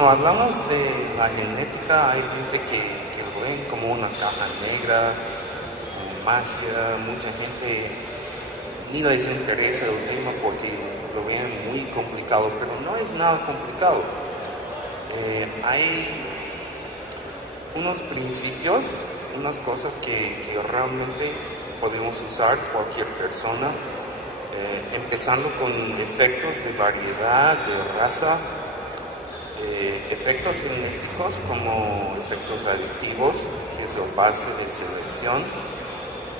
cuando hablamos de la genética, hay gente que lo ven como una caja negra, como magia. Mucha gente ni les interesa el tema porque lo ven muy complicado, pero no es nada complicado. Hay unos principios, unas cosas que realmente podemos usar cualquier persona, empezando con efectos de variedad, de raza, efectos genéticos como efectos aditivos, que es la base de selección,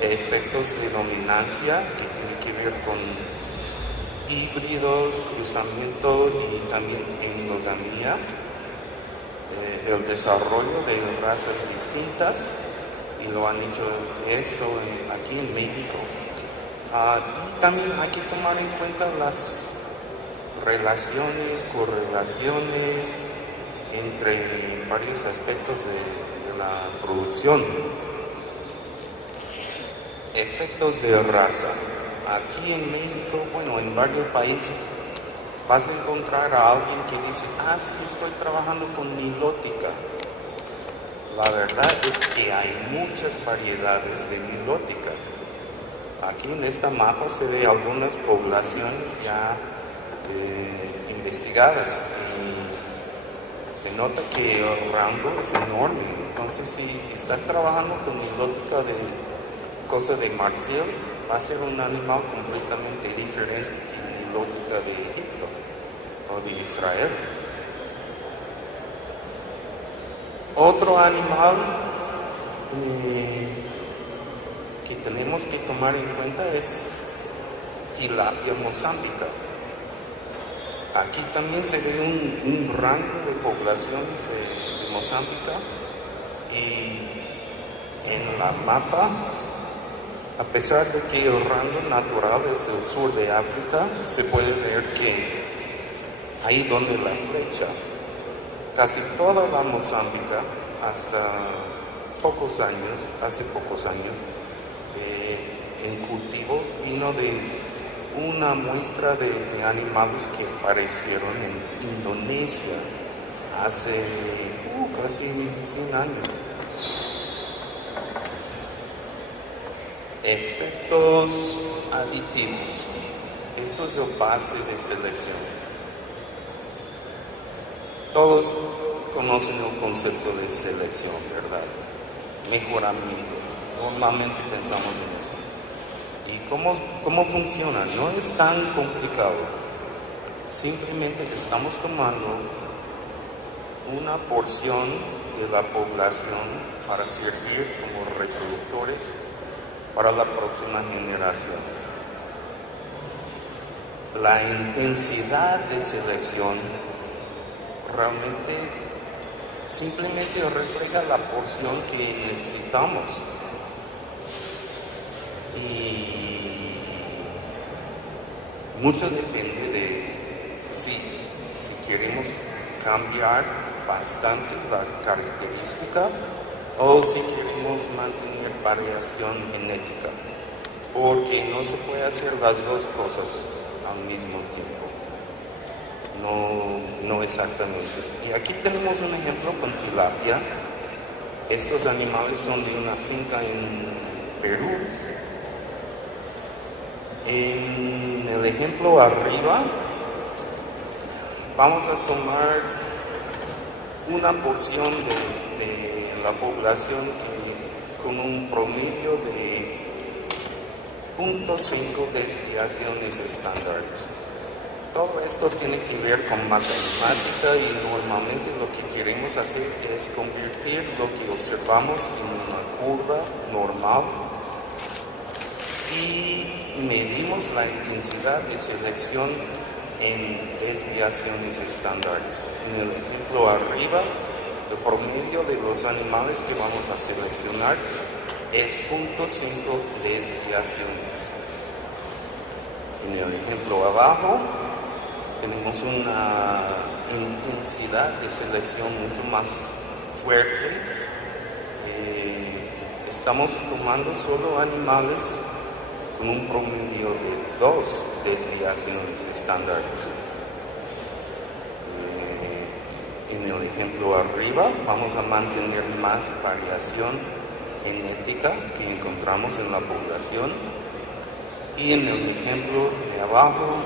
efectos de dominancia, que tiene que ver con híbridos, cruzamiento y también endogamia, el desarrollo de razas distintas, y lo han hecho eso aquí en México. Y también hay que tomar en cuenta las relaciones, correlaciones entre varios aspectos de la producción. Efectos de raza. Aquí en México, bueno, en varios países, vas a encontrar a alguien que dice, sí, estoy trabajando con nilótica. La verdad es que hay muchas variedades de nilótica. Aquí en esta mapa se ve algunas poblaciones ya investigadas, y se nota que el rango es enorme. Entonces, si estás trabajando con nilótica de Costa de Marfil, va a ser un animal completamente diferente que nilótica de Egipto o de Israel. Otro animal que tenemos que tomar en cuenta es tilapia mozambica. Aquí también se ve un rango de poblaciones de mozambica, y en la mapa, a pesar de que el rango natural es el sur de África, se puede ver que ahí donde la flecha, casi toda la mozambica, hasta hace pocos años, en cultivo, vino de una muestra de animales que aparecieron en Indonesia hace casi 100 años. Efectos aditivos. Esto es la base de selección. Todos conocen el concepto de selección, ¿verdad? Mejoramiento. Normalmente pensamos en eso. ¿Y cómo funciona? No es tan complicado. Simplemente estamos tomando una porción de la población para servir como reproductores para la próxima generación. La intensidad de selección realmente simplemente refleja la porción que necesitamos. Y mucho depende de si queremos cambiar bastante la característica o si queremos mantener variación genética, porque no se puede hacer las dos cosas al mismo tiempo. No exactamente. Y aquí tenemos un ejemplo con tilapia. Estos animales son de una finca en Perú. En el ejemplo arriba vamos a tomar una porción de la población con un promedio de 0.5 desviaciones estándares. Todo esto tiene que ver con matemática, y normalmente lo que queremos hacer es convertir lo que observamos en una curva normal, y medimos la intensidad de selección en desviaciones estándares. En el ejemplo arriba, el promedio de los animales que vamos a seleccionar es 0.5 desviaciones. En el ejemplo abajo tenemos una intensidad de selección mucho más fuerte. Estamos tomando solo animales con un promedio de 2 desviaciones estándares. En el ejemplo arriba vamos a mantener más variación genética que encontramos en la población, y en el ejemplo de abajo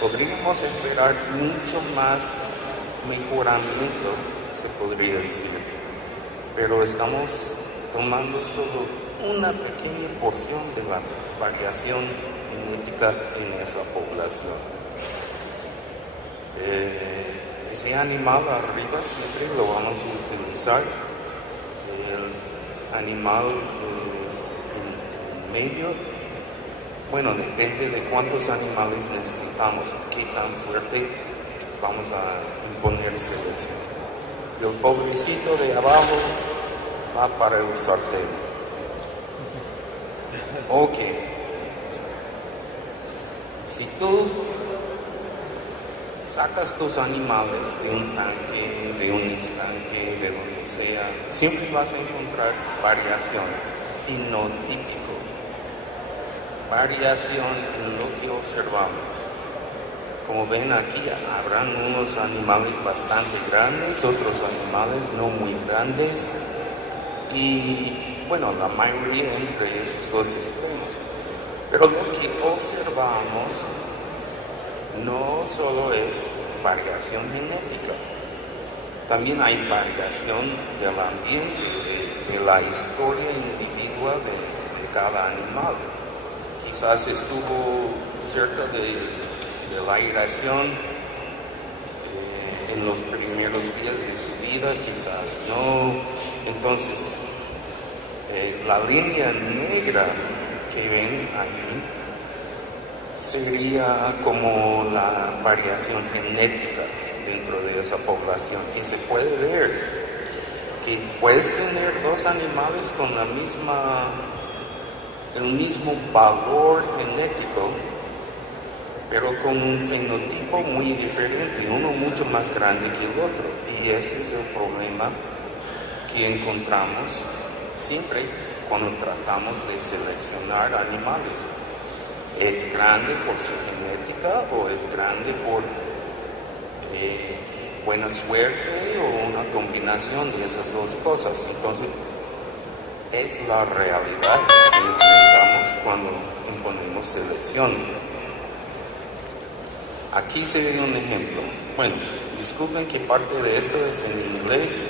podríamos esperar mucho más mejoramiento, se podría decir, pero estamos tomando solo una pequeña porción de la variación genética en esa población. Ese animal arriba siempre lo vamos a utilizar. El animal en medio, bueno, depende de cuántos animales necesitamos, qué tan fuerte vamos a imponer selección. Y el pobrecito de abajo va para el sartén. Ok. Si tú sacas tus animales de un tanque, de un estanque, de donde sea, siempre vas a encontrar variación, fenotípico, variación en lo que observamos. Como ven aquí, habrán unos animales bastante grandes, otros animales no muy grandes, y bueno, la mayoría entre esos dos extremos. Pero lo que observamos no solo es variación genética, también hay variación del ambiente, de la historia individual de cada animal. Quizás estuvo cerca de la aireación en los primeros días de su vida, quizás no. Entonces, la línea negra que ven ahí sería como la variación genética dentro de esa población, y se puede ver que puedes tener dos animales con el mismo valor genético, pero con un fenotipo muy diferente, uno mucho más grande que el otro. Y ese es el problema que encontramos siempre cuando tratamos de seleccionar animales. ¿Es grande por su genética o es grande por buena suerte o una combinación de esas dos cosas? Entonces, es la realidad que enfrentamos cuando imponemos selección. Aquí se ve un ejemplo. Bueno, disculpen que parte de esto es en inglés,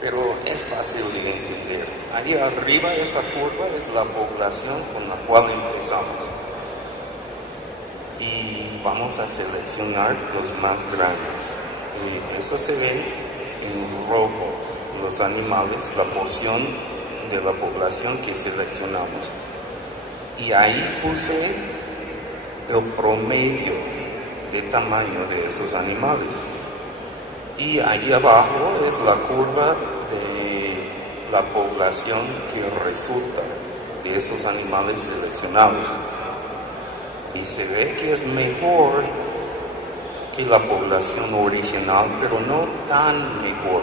pero es fácil de entender. Ahí arriba esa curva es la población con la cual empezamos. Y vamos a seleccionar los más grandes. Y eso se ve en rojo, los animales, la porción de la población que seleccionamos. Y ahí puse el promedio de tamaño de esos animales. Y ahí abajo es la curva de la población que resulta de esos animales seleccionados. Y se ve que es mejor que la población original, pero no tan mejor.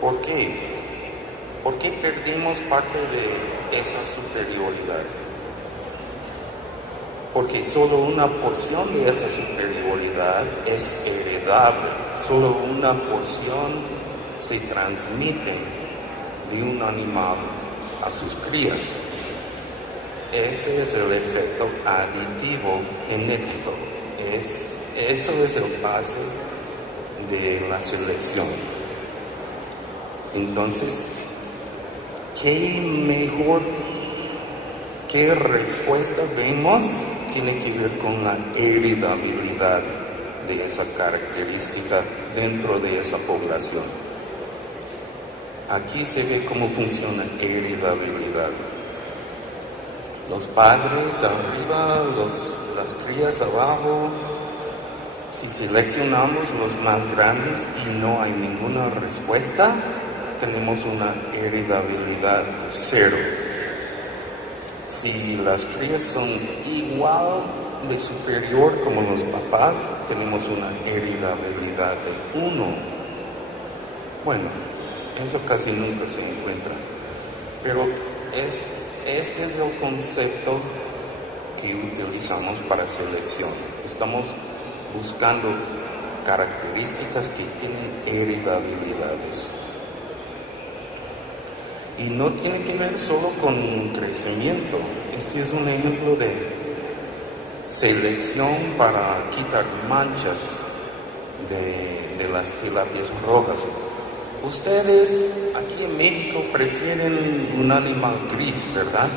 ¿Por qué? ¿Por qué perdimos parte de esa superioridad? Porque solo una porción de esa superioridad es heredable, solo una porción se transmite de un animal a sus crías. Ese es el efecto aditivo genético. Eso es el base de la selección. Entonces, ¿qué respuesta vemos? Tiene que ver con la heredabilidad de esa característica dentro de esa población. Aquí se ve cómo funciona heredabilidad. Los padres arriba, las crías abajo. Si seleccionamos los más grandes y no hay ninguna respuesta, tenemos una heredabilidad de 0. Si las crías son igual de superior como los papás, tenemos una heredabilidad de 1. Bueno, eso casi nunca se encuentra. Pero este es el concepto que utilizamos para selección. Estamos buscando características que tienen heredabilidades. Y no tiene que ver solo con crecimiento. Este es un ejemplo de selección para quitar manchas de las tilapias rojas. Ustedes aquí en México prefieren un animal gris, ¿verdad?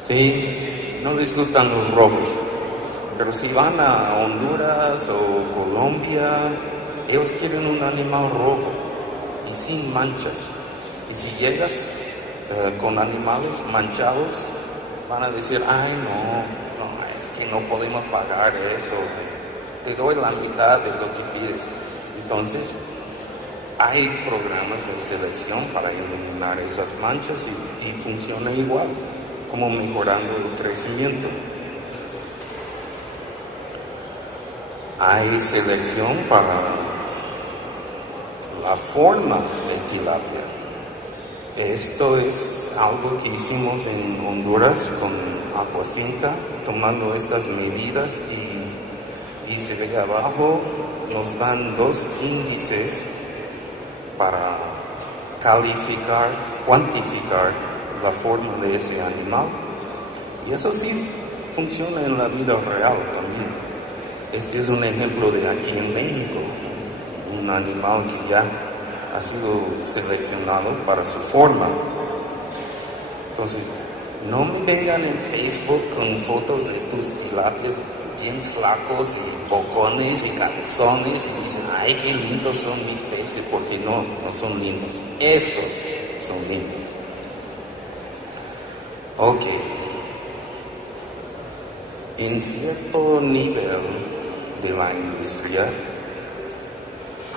Sí, no les gustan los rojos. Pero si van a Honduras o Colombia, ellos quieren un animal rojo y sin manchas. Y si llegas con animales manchados, van a decir, ay no, es que no podemos pagar eso, te doy la mitad de lo que pides. Entonces, hay programas de selección para eliminar esas manchas y funciona igual, como mejorando el crecimiento. Hay selección para la forma de tilapia. Esto es algo que hicimos en Honduras con Aquafinca, tomando estas medidas y se ve abajo, nos dan 2 índices para calificar, cuantificar la forma de ese animal. Y eso sí funciona en la vida real también. Este es un ejemplo de aquí en México, un animal que ya ha sido seleccionado para su forma. Entonces, no me vengan en Facebook con fotos de tus tilapias bien flacos y bocones y cabezones y dicen, ay, qué lindos son mis peces, porque no son lindos. Estos son lindos. Ok. En cierto nivel de la industria,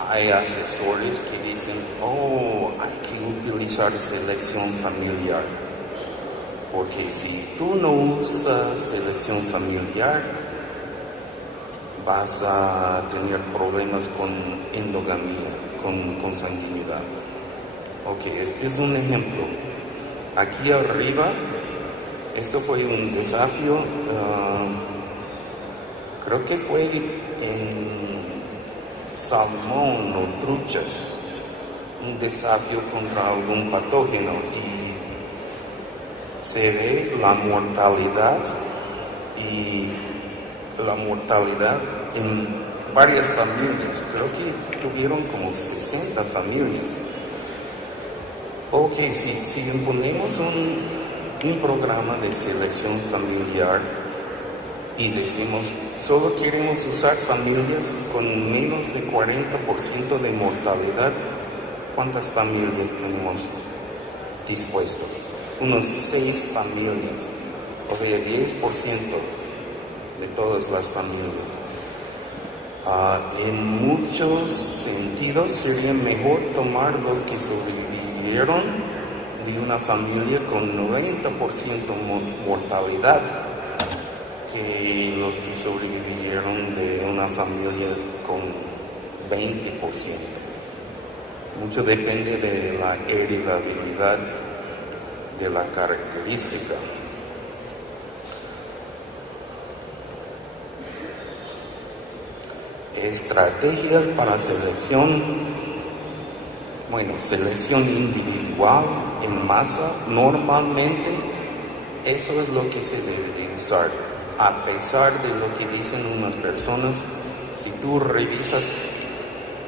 hay asesores que dicen, hay que utilizar selección familiar, porque si tú no usas selección familiar, vas a tener problemas con endogamia, con consanguinidad. Ok, este es un ejemplo. Aquí arriba, esto fue un desafío, creo que fue en salmón o truchas, un desafío contra algún patógeno y se ve la mortalidad en varias familias. Creo que tuvieron como 60 familias. Ok, si imponemos un programa de selección familiar y decimos, solo queremos usar familias con menos de 40% de mortalidad, ¿cuántas familias tenemos dispuestos? Unos 6 familias, o sea, 10% de todas las familias. En muchos sentidos sería mejor tomar los que sobrevivieron de una familia con 90% mortalidad que los que sobrevivieron de una familia con 20%. Mucho depende de la heredabilidad de la característica. Estrategias para selección, selección individual en masa, normalmente eso es lo que se debe de usar. A pesar de lo que dicen unas personas, si tú revisas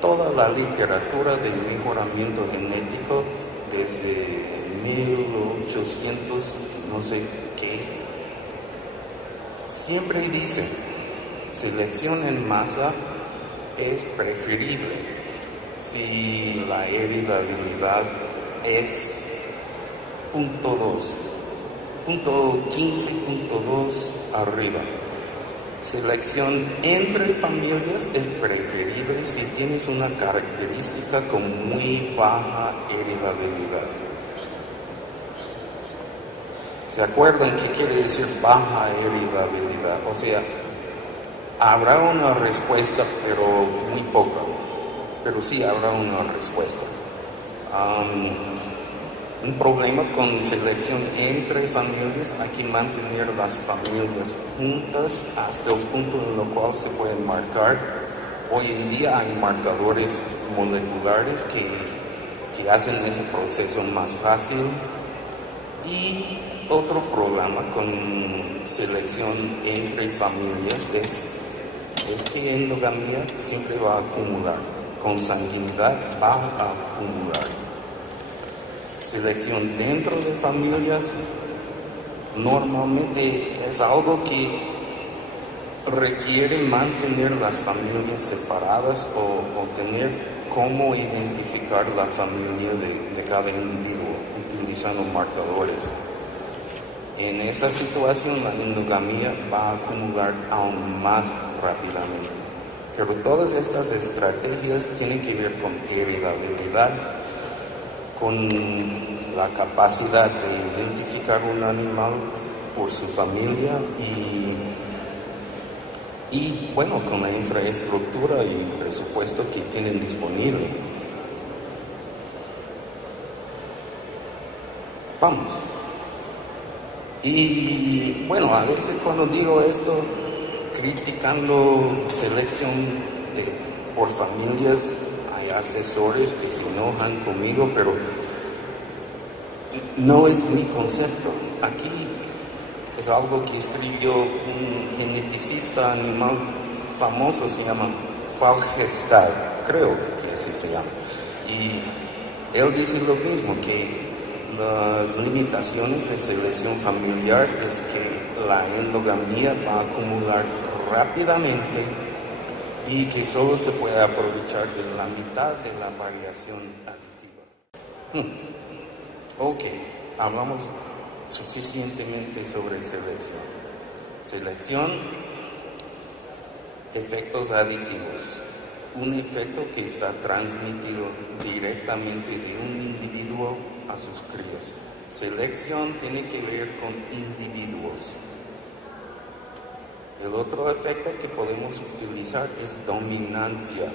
toda la literatura de mejoramiento genético desde 1800, no sé qué, siempre dicen, selección en masa es preferible si la heredabilidad es 0.2. 0.15.2 arriba. Selección entre familias es preferible si tienes una característica con muy baja heredabilidad. ¿Se acuerdan qué quiere decir baja heredabilidad? O sea, habrá una respuesta, pero muy poca. Pero sí habrá una respuesta. un problema con selección entre familias. Hay que mantener las familias juntas hasta el punto en el cual se pueden marcar. Hoy en día hay marcadores moleculares que hacen ese proceso más fácil. Y otro problema con selección entre familias es que endogamia siempre va a acumular, consanguinidad va a acumular. Selección dentro de familias normalmente es algo que requiere mantener las familias separadas o tener cómo identificar la familia de cada individuo utilizando marcadores. En esa situación la endogamia va a acumular aún más rápidamente. Pero todas estas estrategias tienen que ver con heredabilidad, con la capacidad de identificar un animal por su familia y bueno, con la infraestructura y presupuesto que tienen disponible. Vamos. Y bueno, a veces cuando digo esto, criticando selección por familias, hay asesores que se enojan conmigo, pero no es mi concepto. Aquí es algo que escribió un geneticista animal famoso, se llama Falgestad, creo que así se llama. Y él dice lo mismo, que las limitaciones de selección familiar es que la endogamia va a acumular rápidamente y que solo se puede aprovechar de la mitad de la variación aditiva. Ok, hablamos suficientemente sobre selección. Selección, efectos aditivos. Un efecto que está transmitido directamente de un individuo a sus crías. Selección tiene que ver con individuos. El otro efecto que podemos utilizar es dominancia.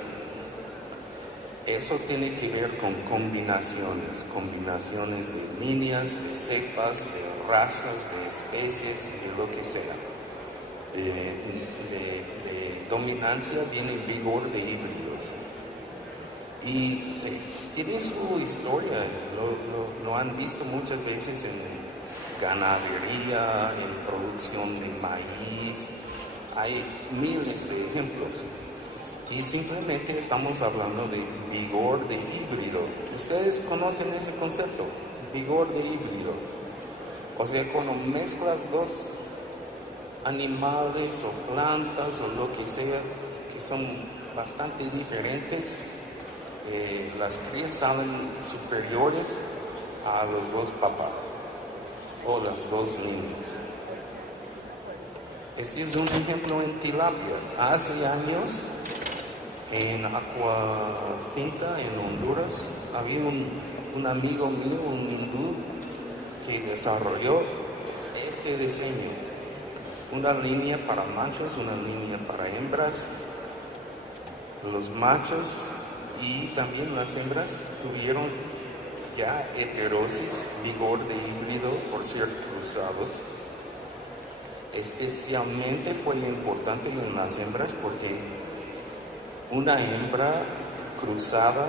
Eso tiene que ver con combinaciones de líneas, de cepas, de razas, de especies, de lo que sea. De dominancia viene vigor de híbridos. Y tiene su historia, lo han visto muchas veces en ganadería, en producción de maíz. Hay miles de ejemplos. Y simplemente estamos hablando de vigor de híbrido. ¿Ustedes conocen ese concepto? Vigor de híbrido. O sea, cuando mezclas dos animales o plantas o lo que sea, que son bastante diferentes, las crías salen superiores a los dos papás o las dos niñas. Ese es un ejemplo en tilapia. Hace años, en Aquafinca, en Honduras, había un amigo mío, un hindú, que desarrolló este diseño. Una línea para machos, una línea para hembras. Los machos y también las hembras tuvieron ya heterosis, vigor de híbrido por ser cruzados. Especialmente fue importante en las hembras porque una hembra cruzada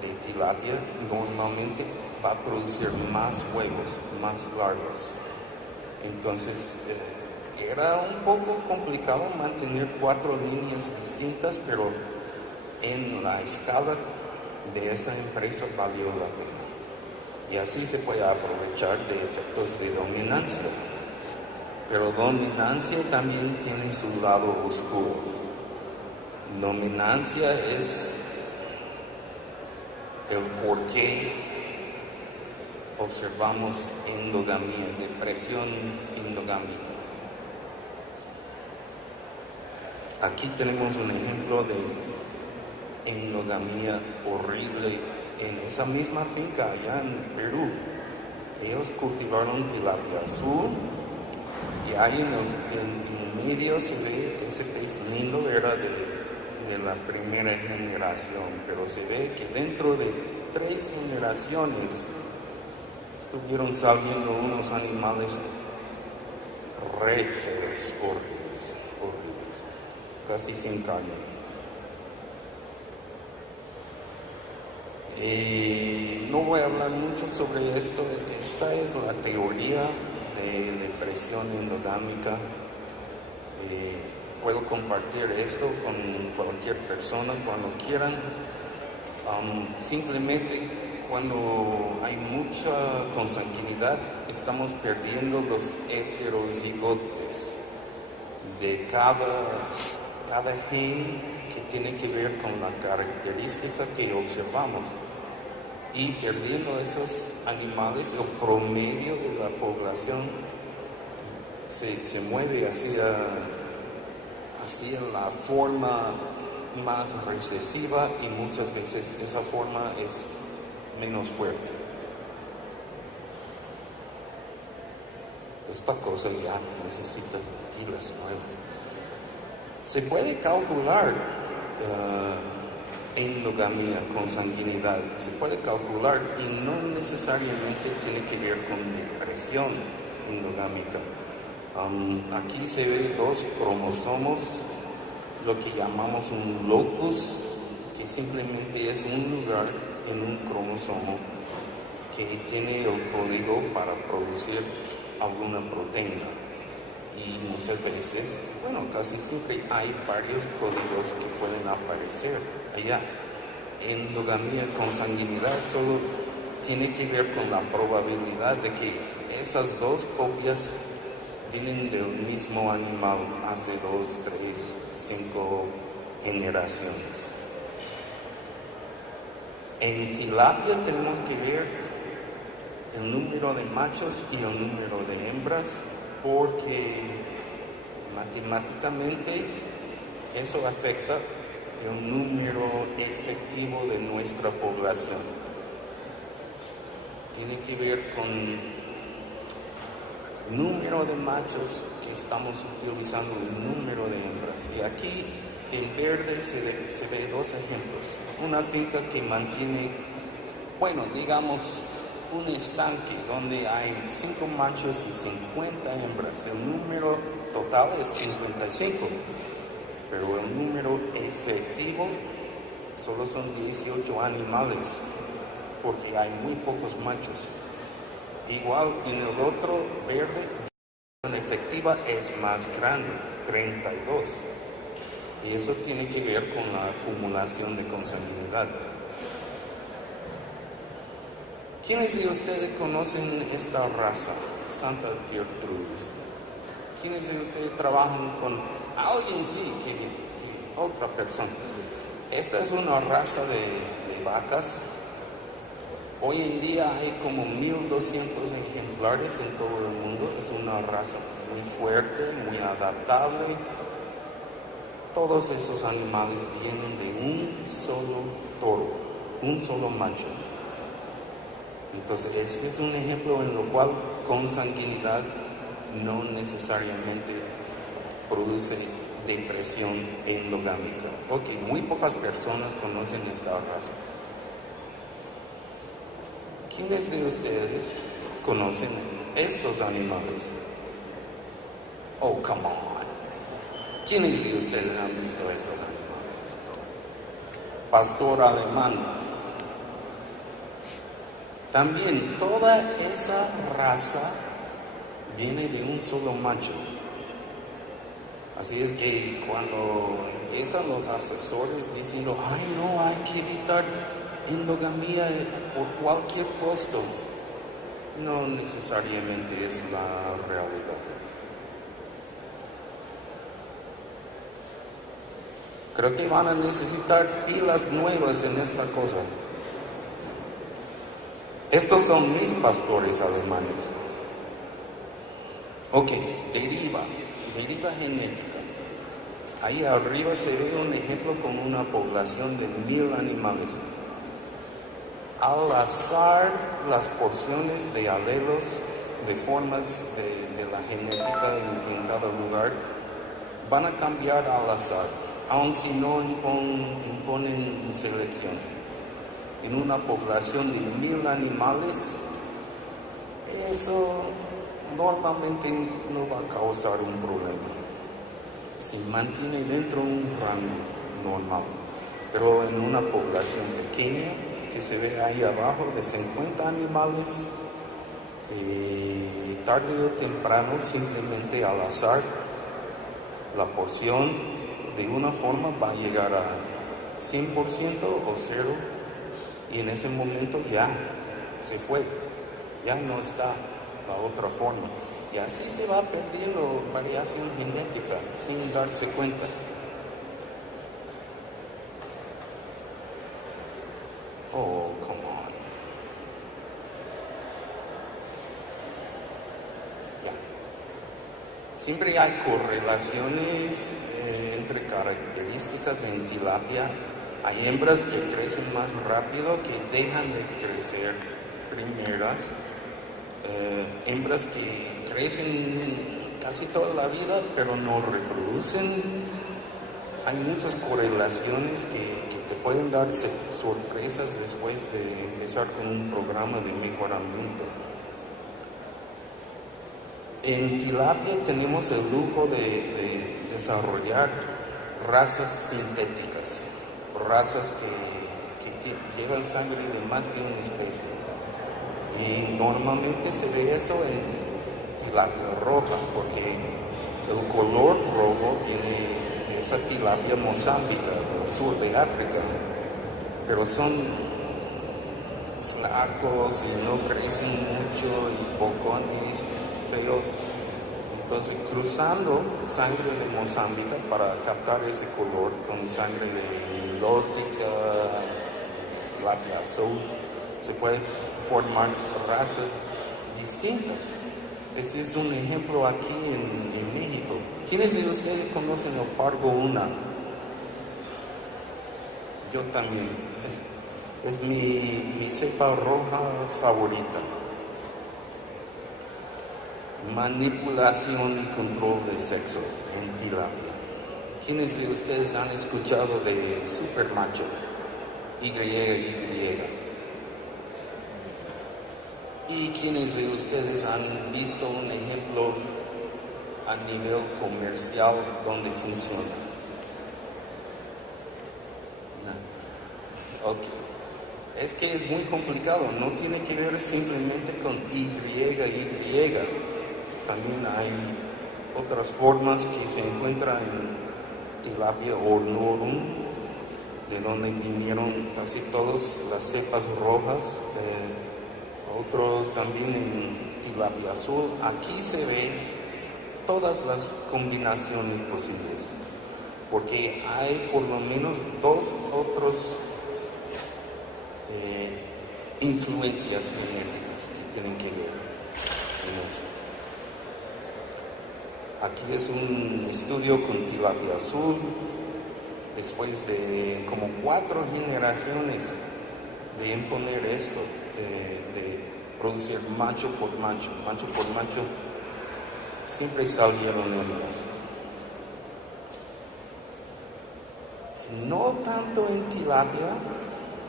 de tilapia normalmente va a producir más huevos, más larvas. Entonces era un poco complicado mantener 4 líneas distintas, pero en la escala de esa empresa valió la pena. Y así se puede aprovechar de efectos de dominancia. Pero dominancia también tiene su lado oscuro. Dominancia es el por qué observamos endogamia, depresión endogámica. Aquí tenemos un ejemplo de endogamia horrible en esa misma finca allá en Perú. Ellos cultivaron tilapia azul y ahí en medio se ve ese pez lindo, era de la primera generación, pero se ve que dentro de 3 generaciones estuvieron saliendo unos animales re feos, horribles, horribles, casi sin carne. No voy a hablar mucho sobre esto. Esta es la teoría de depresión endogámica. Puedo compartir esto con cualquier persona cuando quieran. Simplemente cuando hay mucha consanguinidad estamos perdiendo los heterocigotes de cada gen que tiene que ver con la característica que observamos. Y perdiendo esos animales, el promedio de la población se mueve hacia la forma más recesiva, y muchas veces esa forma es menos fuerte. Esta cosa ya necesita pilas nuevas. Se puede calcular endogamia, consanguinidad, se puede calcular, y no necesariamente tiene que ver con depresión endogámica. Aquí se ve 2 cromosomos, lo que llamamos un locus, que simplemente es un lugar en un cromosomo que tiene el código para producir alguna proteína. Y muchas veces, casi siempre hay varios códigos que pueden aparecer allá. Endogamia, consanguinidad, solo tiene que ver con la probabilidad de que esas 2 copias vienen del mismo animal hace 2, 3, 5 generaciones. En tilapia tenemos que ver el número de machos y el número de hembras, porque matemáticamente eso afecta el número efectivo de nuestra población. Tiene que ver con número de machos que estamos utilizando y número de hembras. Y aquí en verde se ve 2 ejemplos. Una finca que mantiene, digamos, un estanque donde hay 5 machos y 50 hembras. El número total es 55, pero el número efectivo solo son 18 animales, porque hay muy pocos machos. Igual en el otro verde, la efectiva es más grande, 32. Y eso tiene que ver con la acumulación de consanguinidad. ¿Quiénes de ustedes conocen esta raza, Santa Gertrudis? ¿Quiénes de ustedes trabajan con alguien? Sí, que otra persona. Esta es una raza de vacas. Hoy en día hay como 1,200 ejemplares en todo el mundo. Es una raza muy fuerte, muy adaptable. Todos esos animales vienen de un solo toro, un solo macho. Entonces, este es un ejemplo en lo cual consanguinidad no necesariamente produce depresión endogámica. Muy pocas personas conocen esta raza. ¿Quiénes de ustedes conocen estos animales? Oh, come on. ¿Quiénes de ustedes han visto estos animales? Pastor alemán. También toda esa raza viene de un solo macho. Así es que cuando empiezan los asesores diciendo, no, hay que evitar endogamia por cualquier costo, no necesariamente es la realidad. Creo que van a necesitar pilas nuevas en esta cosa. Estos son mis pastores alemanes. Deriva genética. Ahí arriba se ve un ejemplo con una población de 1,000 animales. Al azar, las porciones de alelos, de formas de la genética en cada lugar, van a cambiar al azar, aun si no imponen selección. En una población de 1,000 animales, Eso normalmente no va a causar un problema. Se mantiene dentro de un rango normal. Pero en una población pequeña, que se ve ahí abajo, de 50 animales, tarde o temprano, simplemente al azar, la porción de una forma va a llegar a 100% o cero, y en ese momento ya se fue, ya no está la otra forma. Y así se va perdiendo variación genética sin darse cuenta. Oh, come on. Ya. Siempre hay correlaciones entre características en tilapia. Hay hembras que crecen más rápido, que dejan de crecer primeras. Hembras que crecen casi toda la vida, pero no reproducen. Hay muchas correlaciones que te pueden dar sorpresas después de empezar con un programa de mejoramiento. En tilapia tenemos el lujo de desarrollar razas sintéticas, razas que llevan sangre de más de una especie. Y normalmente se ve eso en tilapia roja, porque el color rojo viene de esa tilapia mozambica del sur de África, pero son flacos y no crecen mucho y bocones feos. Entonces, cruzando sangre de mozambica para captar ese color con sangre de nilótica, tilapia azul, se puede formar razas distintas. Este es un ejemplo aquí en México. ¿Quiénes de ustedes conocen el pargo una? Yo también. Es mi cepa roja favorita. Manipulación y control de sexo en tilapia. ¿Quiénes de ustedes han escuchado de supermacho? YY. ¿Y quiénes de ustedes han visto un ejemplo a nivel comercial donde funciona? No. Ok. Es que es muy complicado, no tiene que ver simplemente con YY. También hay otras formas que se encuentran en tilapia ornorum, de donde vinieron casi todas las cepas rojas. Otro también en tilapia azul. Aquí se ve todas las combinaciones posibles, porque hay por lo menos dos otros influencias genéticas que tienen que ver en eso. Aquí es un estudio con tilapia azul, después de como 4 generaciones de imponer esto, de producir macho por macho, siempre salieron hembras. No tanto en tilapia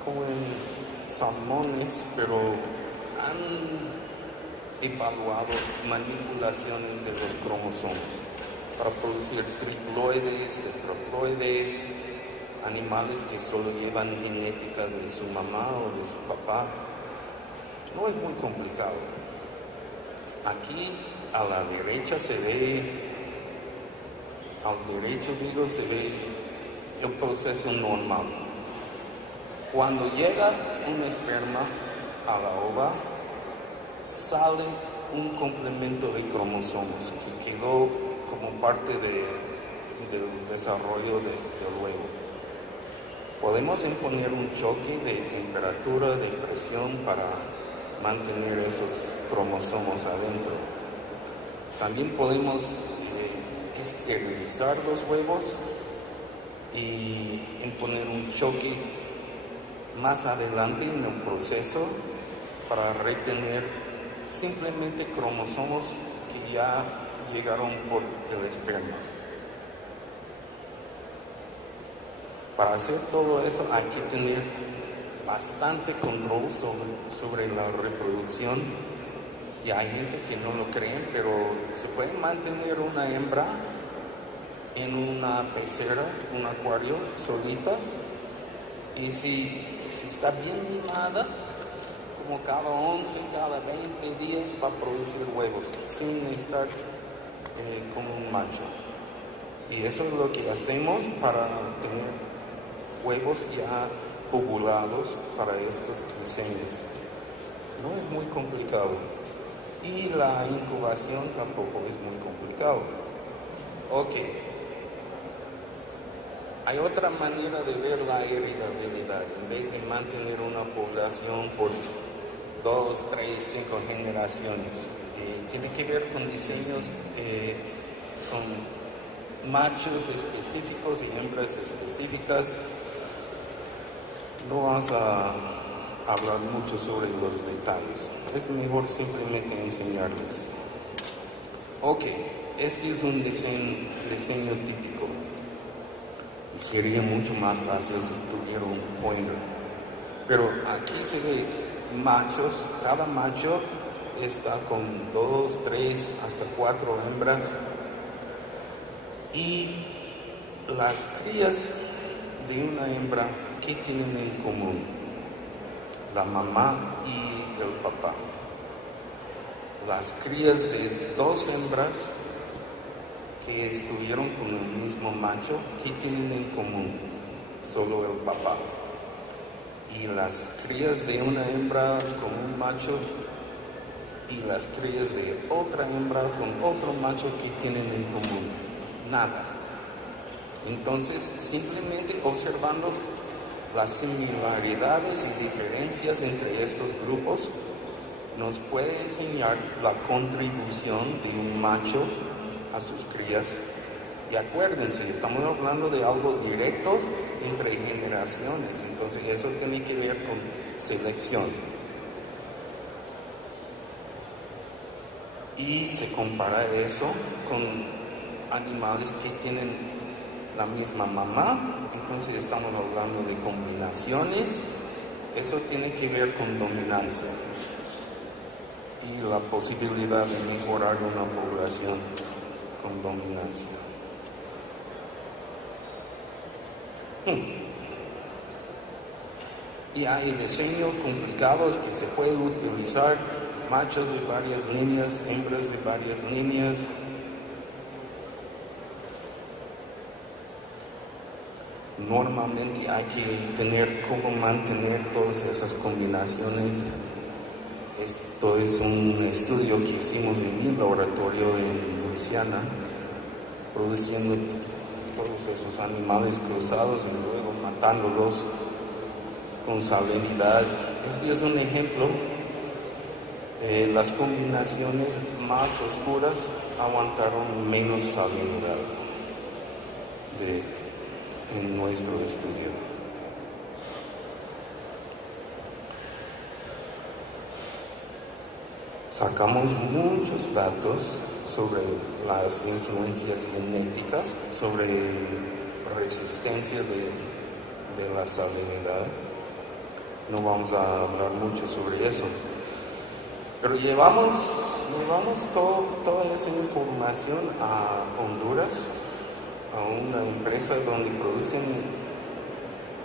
como en salmones, pero han evaluado manipulaciones de los cromosomas para producir triploides, tetraploides, animales que solo llevan genética de su mamá o de su papá. No es muy complicado. Aquí a la derecha se ve el proceso normal. Cuando llega un esperma a la ova, sale un complemento de cromosomas que quedó como parte del desarrollo del huevo. Podemos imponer un choque de temperatura, de presión para mantener esos cromosomas adentro. También podemos esterilizar los huevos y imponer un choque más adelante en el proceso para retener simplemente cromosomas que ya llegaron por el esperma. Para hacer todo eso hay que tener bastante control sobre la reproducción Y hay gente que no lo creen, pero se puede mantener una hembra en una pecera, un acuario solita, y si está bien mimada, como cada 11, cada 20 días va a producir huevos sin estar con un macho. Y eso es lo que hacemos para tener huevos ya ovulados para estos diseños. No es muy complicado. Y la incubación tampoco es muy complicado. Ok. Hay otra manera de ver la heredabilidad. En vez de mantener una población por 2, 3, 5 generaciones, tiene que ver con diseños con machos específicos y hembras específicas. No vamos a hablar mucho sobre los detalles. Es mejor simplemente enseñarles. Ok, este es un diseño típico. Y sería mucho más fácil si tuviera un pointer. Pero aquí se ve machos. Cada macho está con 2, 3, hasta 4 hembras. Y las crías de una hembra, ¿qué tienen en común? La mamá y el papá. Las crías de 2 hembras que estuvieron con el mismo macho, ¿qué tienen en común? Solo el papá. Y las crías de una hembra con un macho y las crías de otra hembra con otro macho, ¿qué tienen en común? Nada. Entonces, simplemente observando las similaridades y diferencias entre estos grupos nos puede enseñar la contribución de un macho a sus crías. Y acuérdense, estamos hablando de algo directo entre generaciones, entonces eso tiene que ver con selección. Y se compara eso con animales que tienen la misma mamá, entonces estamos hablando de combinaciones. Eso tiene que ver con dominancia y la posibilidad de mejorar una población con dominancia. Y hay diseños complicados que se puede utilizar, machos de varias líneas, hembras de varias líneas. Normalmente hay que tener cómo mantener todas esas combinaciones. Esto es un estudio que hicimos en mi laboratorio en Luisiana, produciendo todos esos animales cruzados y luego matándolos con salinidad. Este es un ejemplo. Las combinaciones más oscuras aguantaron menos salinidad en nuestro estudio. Sacamos muchos datos sobre las influencias genéticas, sobre resistencia de la salinidad. No vamos a hablar mucho sobre eso. Pero llevamos toda esa información a Honduras, a una empresa donde producen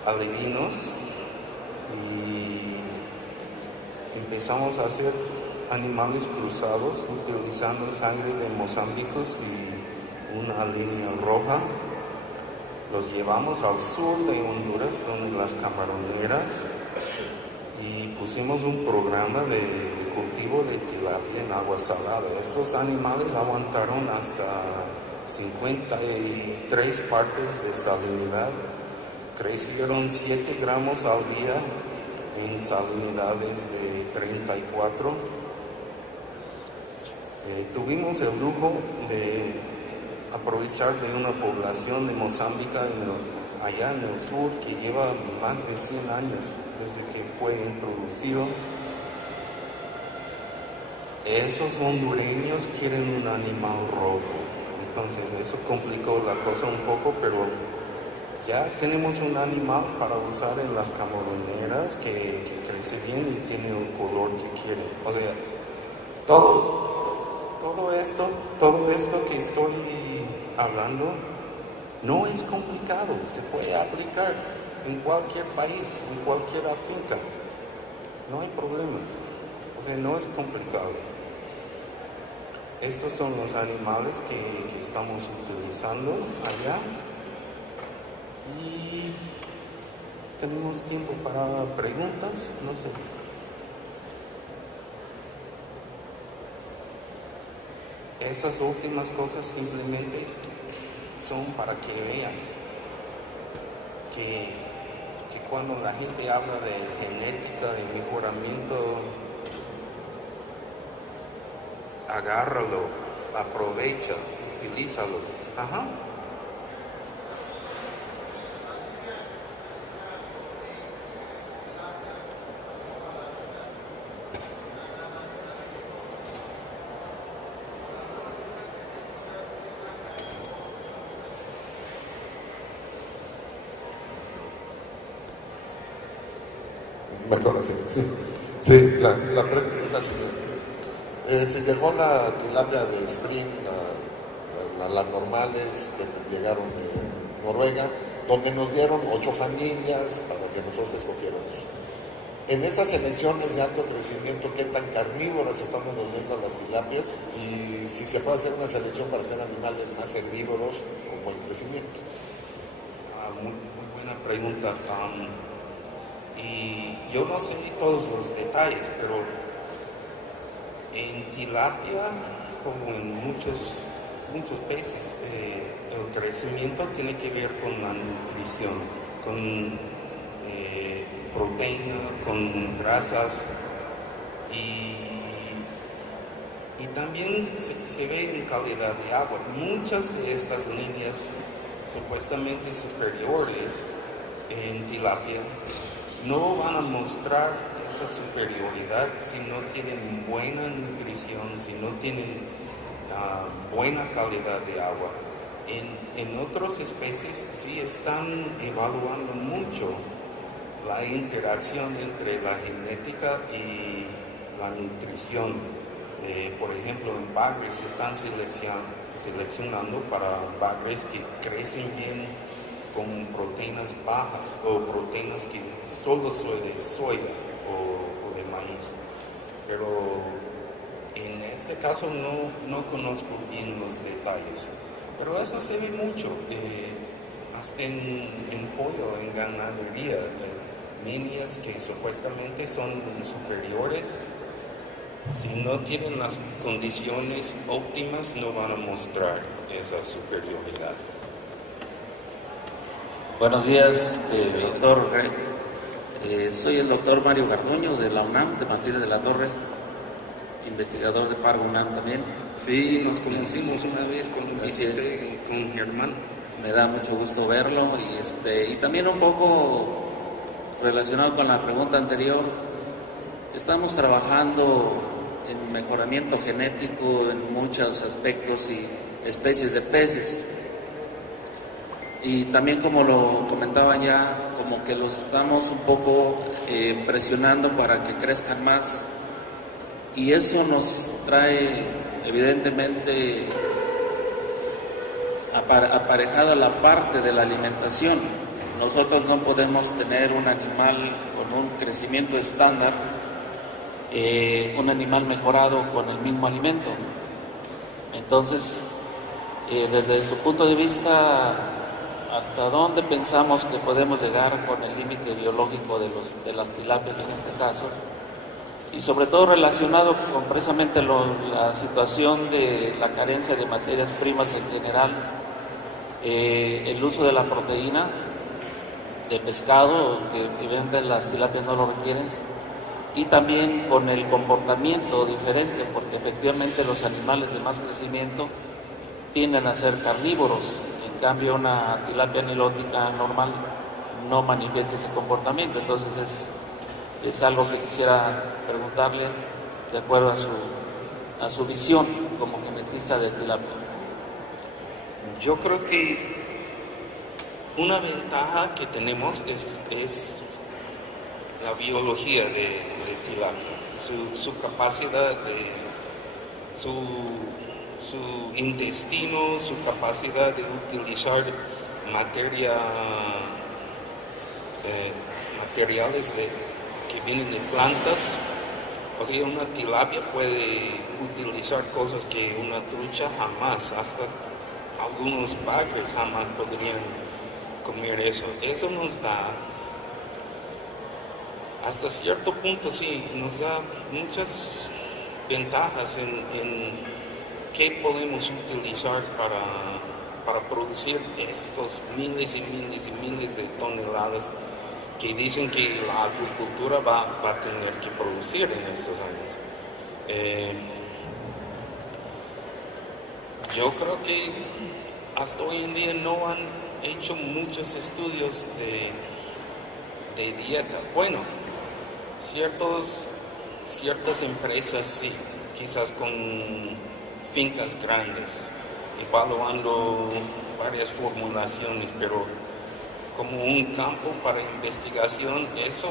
alevinos, y empezamos a hacer animales cruzados utilizando sangre de mozambicos y una línea roja. Los llevamos al sur de Honduras, donde las camaroneras, y pusimos un programa de cultivo de tilapia en agua salada. Estos animales aguantaron hasta 53 partes de salinidad, crecieron 7 gramos al día en salinidades de 34. Tuvimos el lujo de aprovechar de una población de mozambica allá en el sur que lleva más de 100 años desde que fue introducido. Esos hondureños quieren un animal rojo, entonces eso complicó la cosa un poco, pero ya tenemos un animal para usar en las camaroneras que crece bien y tiene el color que quieren. O sea, Todo esto que estoy hablando no es complicado, se puede aplicar en cualquier país, en cualquier finca. No hay problemas, o sea, no es complicado. Estos son los animales que estamos utilizando allá y tenemos tiempo para preguntas, no sé. Esas últimas cosas simplemente son para que vean que cuando la gente habla de genética, de mejoramiento, agárralo, aprovecha, utilízalo. Ajá. Mejor así. Sí, la pregunta es la siguiente. Se llegó la tilapia de Spring, las normales que llegaron de Noruega, donde nos dieron 8 familias para que nosotros escogiéramos. En estas selecciones de alto crecimiento, ¿qué tan carnívoras estamos volviendo a las tilapias? Y si se puede hacer una selección para hacer animales más herbívoros con buen crecimiento. Muy buena pregunta. Y yo no sé todos los detalles, pero en tilapia, como en muchos peces, el crecimiento tiene que ver con la nutrición, con proteína, con grasas y también se ve en calidad de agua. Muchas de estas líneas supuestamente superiores en tilapia no van a mostrar esa superioridad si no tienen buena nutrición, si no tienen buena calidad de agua. En otras especies sí están evaluando mucho la interacción entre la genética y la nutrición. Por ejemplo, en bagres están seleccionando para bagres que crecen bien con proteínas bajas o proteínas que solo son de soya o de maíz. Pero en este caso no conozco bien los detalles. Pero eso se ve mucho, hasta en pollo, en ganadería, líneas que supuestamente son superiores. Si no tienen las condiciones óptimas, no van a mostrar esa superioridad. Buenos días, doctor Greg. Soy el doctor Mario Garduño de la UNAM, de Martínez de la Torre, investigador de Pargo UNAM también. Sí, nos conocimos una vez con Germán. Me da mucho gusto verlo y también un poco relacionado con la pregunta anterior, estamos trabajando en mejoramiento genético en muchos aspectos y especies de peces. Y también, como lo comentaban ya, como que los estamos un poco presionando para que crezcan más. Y eso nos trae, evidentemente, aparejada la parte de la alimentación. Nosotros no podemos tener un animal con un crecimiento estándar, un animal mejorado con el mismo alimento. Entonces, desde su punto de vista, ¿hasta dónde pensamos que podemos llegar con el límite biológico de las tilapias en este caso? Y sobre todo relacionado con precisamente la situación de la carencia de materias primas en general, el uso de la proteína de pescado, que evidentemente las tilapias no lo requieren, y también con el comportamiento diferente, porque efectivamente los animales de más crecimiento tienden a ser carnívoros. En cambio, una tilapia nilótica normal no manifiesta ese comportamiento. Entonces es algo que quisiera preguntarle de acuerdo a su visión como genetista de tilapia. Yo creo que una ventaja que tenemos es la biología de tilapia, su capacidad su intestino, su capacidad de utilizar materiales que vienen de plantas. O sea, una tilapia puede utilizar cosas que una trucha jamás, hasta algunos padres jamás podrían comer eso. Eso nos da, hasta cierto punto sí, nos da muchas ventajas en qué podemos utilizar para producir estos miles y miles y miles de toneladas que dicen que la acuicultura va a tener que producir en estos años. Yo creo que hasta hoy en día no han hecho muchos estudios de dieta. Bueno, ciertas empresas sí, quizás con fincas grandes, evaluando varias formulaciones, pero como un campo para investigación, eso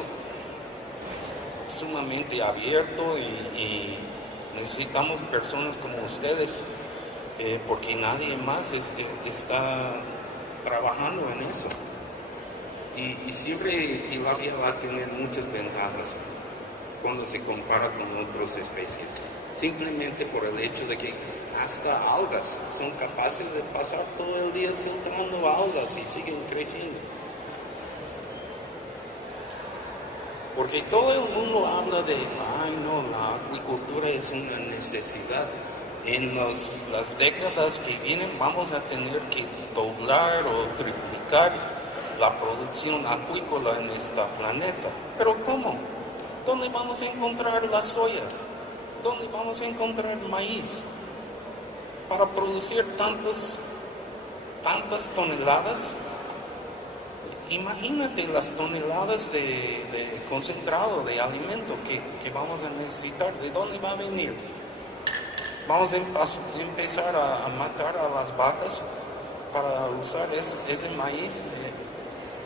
es sumamente abierto y necesitamos personas como ustedes, porque nadie más está trabajando en eso. Y siempre tilapia va a tener muchas ventajas cuando se compara con otras especies, simplemente por el hecho de que hasta algas son capaces de pasar todo el día filtrando algas y siguen creciendo. Porque todo el mundo habla de, ay no, la acuicultura es una necesidad. En las décadas que vienen vamos a tener que doblar o triplicar la producción acuícola en este planeta. ¿Pero cómo? ¿Dónde vamos a encontrar la soya? ¿Dónde vamos a encontrar el maíz? Para producir tantas toneladas. Imagínate las toneladas de concentrado de alimento que vamos a necesitar. ¿De dónde va a venir? Vamos a empezar a matar a las vacas para usar ese maíz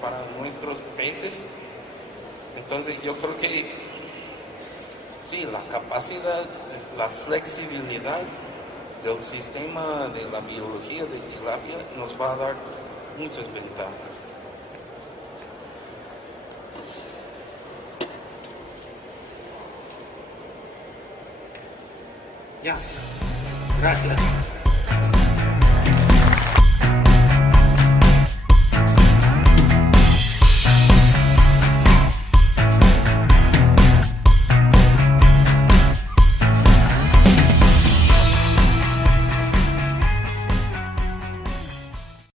para nuestros peces. Entonces yo creo que sí, la capacidad, la flexibilidad del sistema de la biología de tilapia nos va a dar muchas ventajas. Ya, gracias.